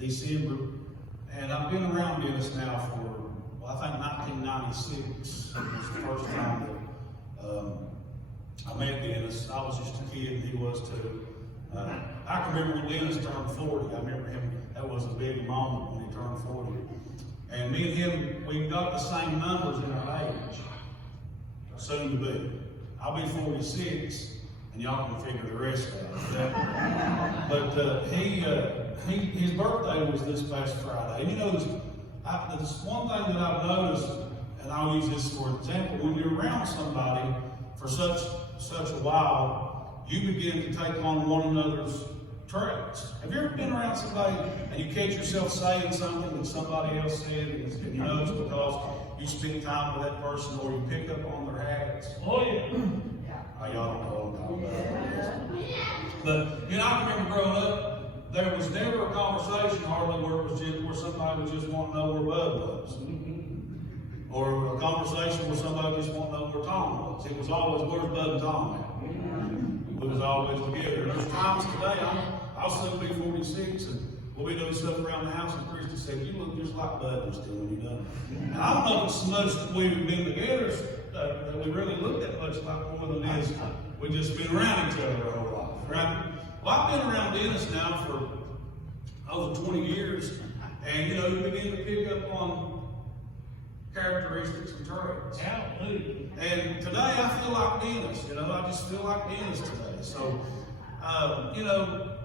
December, and I've been around Dennis now for, well, I think 1996 was the first time that I met Dennis. I was just a kid and he was too. I can remember when Dennis turned 40. I remember him, that was a big moment when he turned 40. And me and him, we got the same numbers in our age, soon to be. I'll be 46, and y'all can figure the rest out. But his birthday was this past Friday. And you know, there's one thing that I've noticed, and I'll use this for example, when you're around somebody for such a while, you begin to take on one another's traits. Have you ever been around somebody and you catch yourself saying something that somebody else said, and you know it's because you spend time with that person or you pick up on their habits? Oh yeah. Oh, y'all don't know what I'm talking about. But you know, I remember growing up, there was never a conversation hardly where somebody would just want to know where Bud was. Or a conversation where somebody just wanted to know where Tom was. It was always, where's Bud and Tom at? We was always together. And there's times today, I'll soon be 46, and we'll be doing stuff around the house, and Christy said, you look just like Bud still when you're done. And I don't know if it's so much that we've been together that we really look that much like more than this. We've just been around each other our whole life, right? Well, I've been around Dennis now for over 20 years, and you know, you begin to pick up on characteristics and traits. Hallelujah. And today I feel like Dennis, you know, I just feel like Dennis today. So, you know,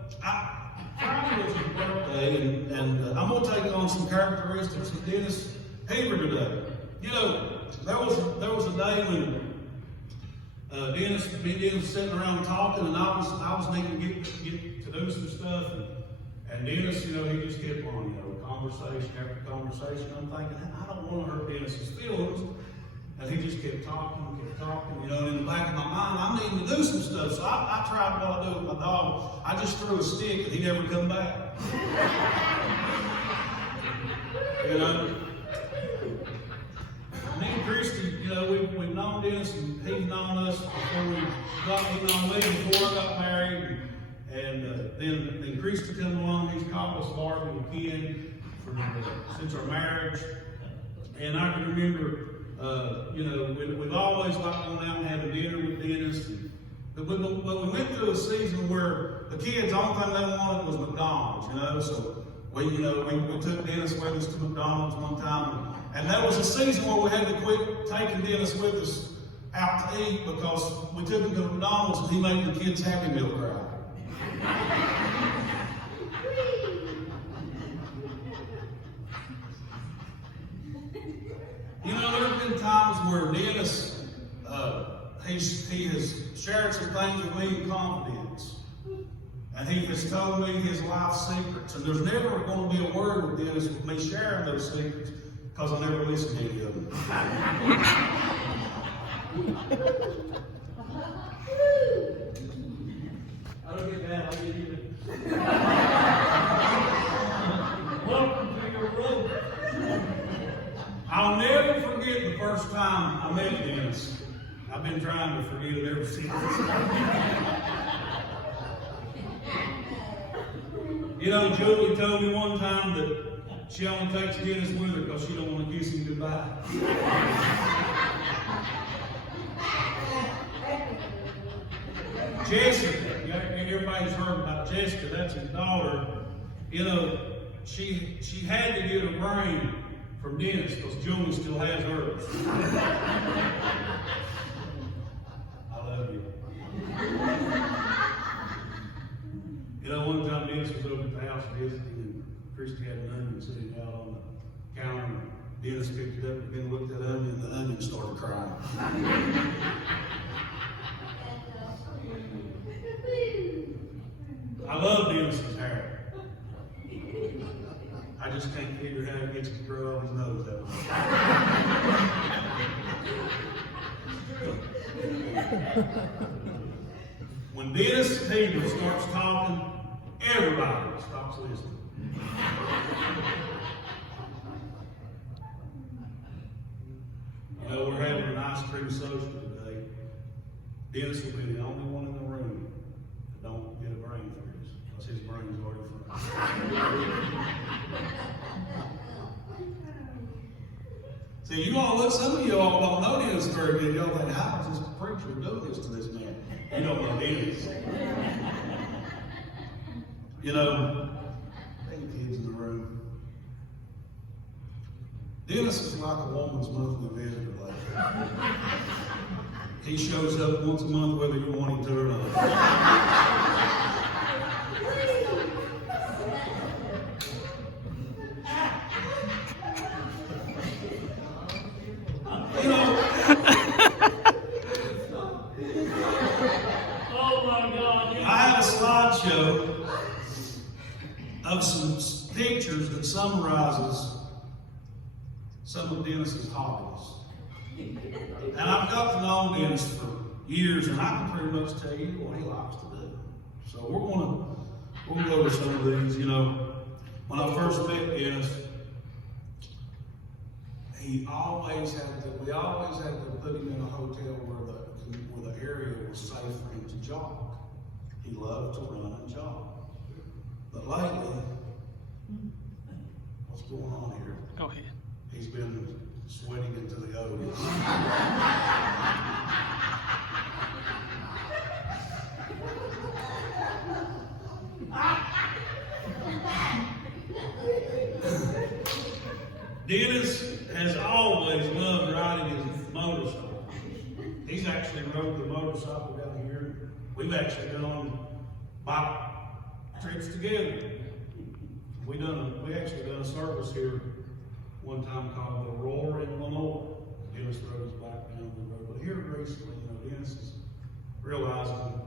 Friday was his birthday, and I'm going to take on some characteristics of Dennis Heber today. You know, there was a day when me and Dennis sitting around talking, and I was needing to get to do some stuff, and Dennis, you know, he just kept on, you know, conversation after conversation. I'm thinking, I don't want to hurt Dennis's feelings. And he just kept talking, you know, and in the back of my mind, I'm needing to do some stuff. So I tried what I do with my dog. I just threw a stick and he never come back. You know? Me and Christy, you know, we've known Dennis and he's known us before he known me before I got married. And then Christy come along, he's called us large little kid since our marriage. And I can remember, you know, we've always liked going out and having dinner with Dennis. But we went through a season where the kids, the only thing they wanted was McDonald's, you know. So we took Dennis with us to McDonald's one time. And that was a season where we had to quit taking Dennis with us out to eat because we took him to McDonald's and he made the kids Happy Meal cry. You know, there have been times where Dennis, he has shared some things with me in confidence. And he has told me his life secrets. And there's never going to be a word with Dennis with me sharing those secrets because I never listen to any of them. I don't get mad, I get even. Welcome to your room. I'll never forget the first time I met Dennis. I've been trying to forget it ever since. You know, Julie told me one time that she only takes Dennis with her because she don't want to kiss him goodbye. Jessica, everybody's heard about Jessica, that's his daughter. You know, she had to get a brain from Dennis because Julie still has hers. I love you. You know, one time Dennis was over at the house visiting, and Christy had an onion sitting out on the counter, and Dennis picked it up and then looked at the onion, and the onion started crying. I love Dennis's hair. I just can't figure how he gets to grow off his nose that way. When Dennis Heber starts talking, everybody stops listening. You know, we're having an ice cream social today. Dennis will be the only one in the room that don't get a brain freeze because his brain is already frozen. See, some of you all don't know Dennis very good. Y'all think, how is this preacher doing this to this man? You don't know Dennis. You know, hey, kids in the room. Dennis is like a woman's monthly visitor lately. He shows up once a month whether you want him to or not. You know, oh my God. I have a slideshow of some pictures that summarizes some of Dennis's hobbies. And I've got to know Dennis for years, and I can pretty much tell you what he likes to do. So we're gonna go over some of these. You know, when I first met Dennis, we always had to put him in a hotel where the area was safe for him to jog. He loved to run and jog. But lately, what's going on here? Go ahead. He's been sweating into the odors. Dennis has always loved riding his motorcycle. He's actually rode the motorcycle down here. We've actually been on bike trips together. We actually done a service here one time called the Roar in Lenore. Dennis rode his bike down the road. But here recently, you know, Dennis is realizing,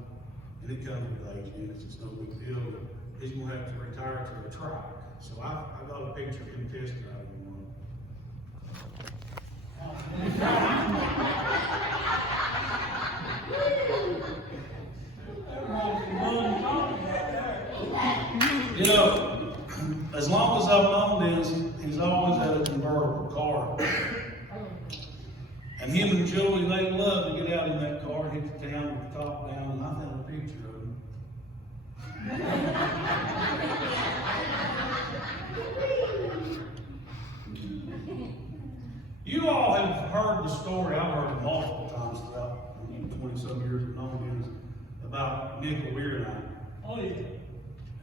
and it comes with age, Dennis, it's no big deal, but he's going to have to retire to a track. So I got a picture of him test driving one. You know, as long as I've known Dennis, he's always had a convertible car. And him and Joey, they love to get out in that car and hit the town with the top down, and I found a picture of him. You all have heard the story, I've heard it multiple times throughout 20-some years of knowing Dennis, about Nickel Weirnight. Oh, yeah.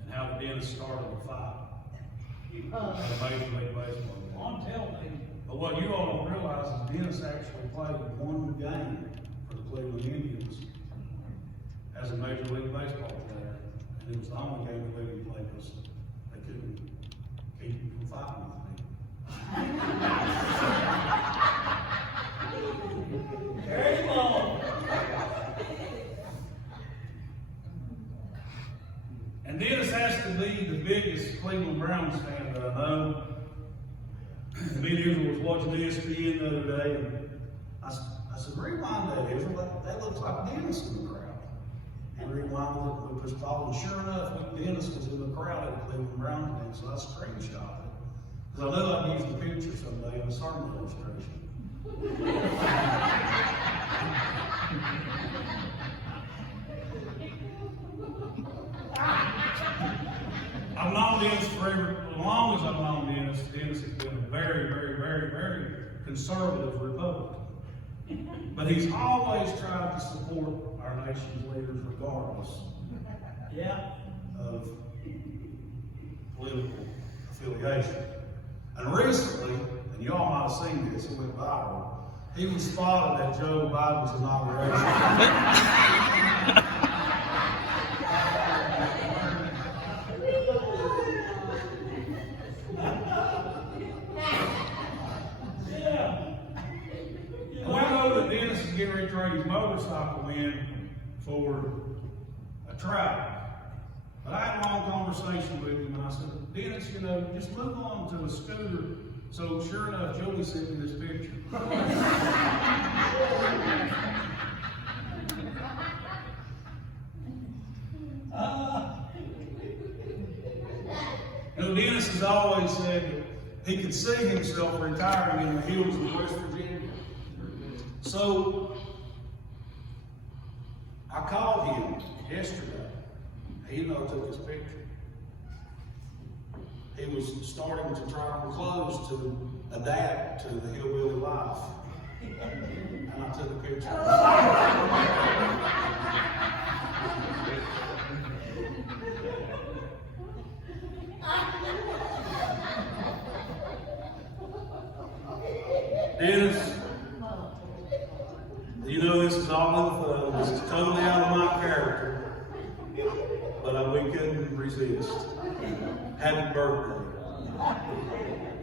And how Dennis started the fight. At a Major League Baseball game. On tell me. But what you all don't realize is Dennis actually played one game for the Cleveland Indians as a Major League Baseball player. And it was the only game that he played because they couldn't keep him from fighting with me. Very long. And Dennis has to be the biggest Cleveland Browns fan that I know. Me and Israel was watching ESPN the other day, and I said, rewind that, Israel. That looks like Dennis in the crowd. And rewinded it, we pushed all, and sure enough, Dennis was in the crowd at the Cleveland Browns game, so I screenshot it. Because I know I'd use the picture someday in a sermon illustration. I've known Dennis forever. As long as I've known Dennis, Dennis has been a very, very, very, very conservative Republican. But he's always tried to support our nation's leaders regardless of political affiliation. And recently, and y'all might have seen this, it went viral, he was spotted at Joe Biden's inauguration. Getting ready to trade his motorcycle in for a track. But I had a long conversation with him and I said, Dennis, you know, just move on to a scooter. So sure enough, Joey sent me this picture. You know, Dennis has always said that he could see himself retiring in the hills of West Virginia. So, I called him yesterday. He and I took his picture. He was starting to try on clothes to adapt to the hillbilly life. And I took a picture. Dennis, you know this is all in the fun. This is totally out of my character. But we couldn't resist. Happy birthday.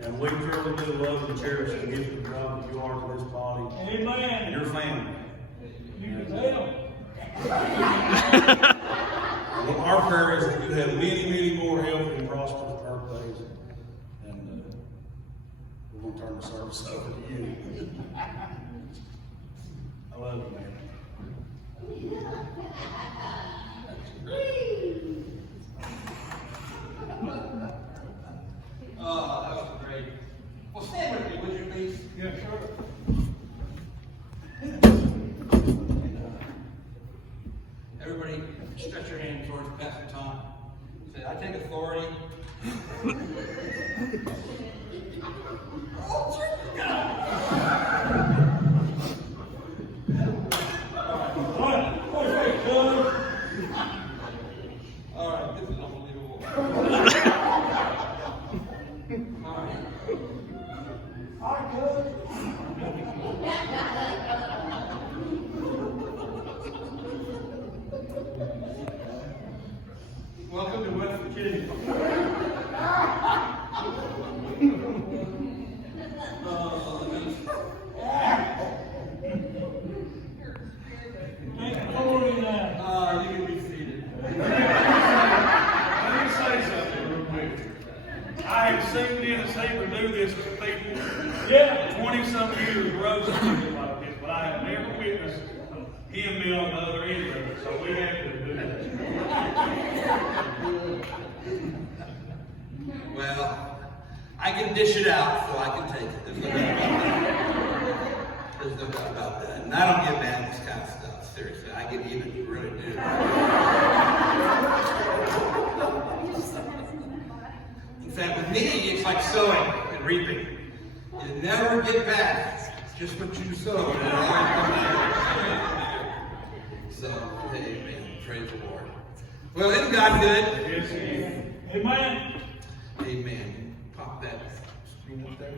And we truly do love and cherish the gift of God that you are to this body Amen. and your family. You can tell. Well, our prayer is that you have many, many more healthy and prosperous birthdays. And we're going to turn the service over to you. I love you, man. That was great. Well, stand with me, would you please? Yeah, sure. Everybody, stretch your hand towards Pastor Tom. Say, I take authority. All right, this is unbelievable. All right. Welcome to West Virginia. Take authority now. You can be seated. Let me say something real quick. I have seen Dennis Heber do this to people. Yeah. 20-some years roasting people like this, but I have never witnessed him be on the other end of it, so we have to do that. Well, I can dish it out, so I can take it. There's no doubt about that. And I don't get mad at this kind of stuff. Seriously, I get even, really do. In fact, with me, it's like sowing and reaping. You never get back. It's just what you sow. And it always comes out. So, amen. Praise the Lord. Well, isn't God good? Yes, he is. Amen. Amen. Pop that screen up there.